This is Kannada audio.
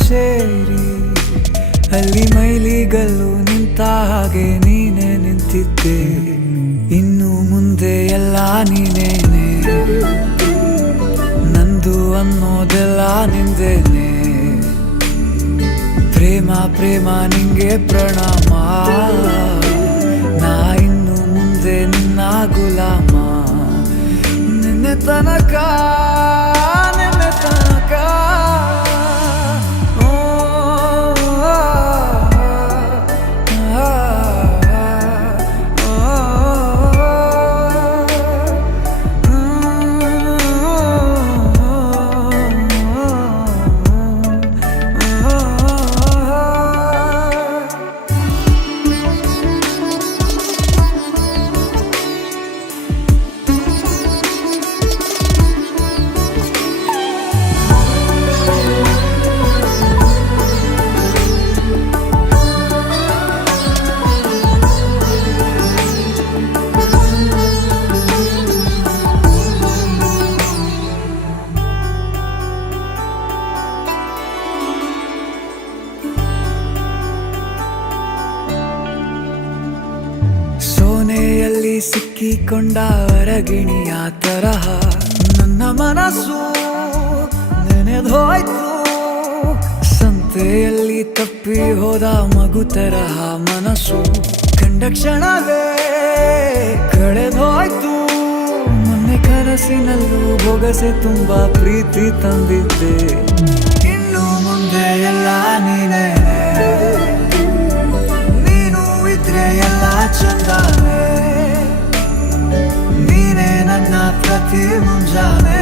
ಸೇರಿ ಅಲ್ಲಿ ಮೈಲಿಗಲ್ಲು ನಿಂತ ಹಾಗೆ ನೀನೆ ನಿಂತಿದ್ದೆ. ಇನ್ನು ಮುಂದೆ ಎಲ್ಲ ನೀನೇನೆ, ನಂದು ಅನ್ನೋದೆಲ್ಲ ನಿಂದೇನೆ. ಪ್ರೇಮ ಪ್ರೇಮ ನಿಂಗೆ ಪ್ರಣಾಮ, ನಾ ಇನ್ನು ಮುಂದೆ ನಿನ್ನ ಗುಲಾಮ. ನಿನ್ನೆ ತನಕ ನಿನ್ನೆ ತನಕ ಸೋನೆಯಲ್ಲಿ ಸಿಕ್ಕಿಕೊಂಡ ಹೊರಗಿಣಿಯ ತರಹ ನನ್ನ ಮನಸ್ಸು ನೆನೆದೋಯ್ತು. ಸಂತೆಯಲ್ಲಿ ತಪ್ಪಿ ಹೋದ ಮಗು ತರಹ ಮನಸ್ಸು ಕಂಡ ಕ್ಷಣವೇ ಕಳೆದೋಯ್ತು. ಮೊನ್ನೆ ಕನಸಿನಲ್ಲೂ ಬೊಗಸೆ ತುಂಬಾ ಪ್ರೀತಿ ತಂದಿದ್ದೆ. ಇನ್ನು ಮುಂದೆ ಎಲ್ಲ ನೀನೇ, ನೀನು ಇದ್ರೆ ಎಲ್ಲ ಚಂದಾನೆ. ನೀನೇ ನನ್ನ ಪ್ರತಿ ಮುಂಜಾನೆ.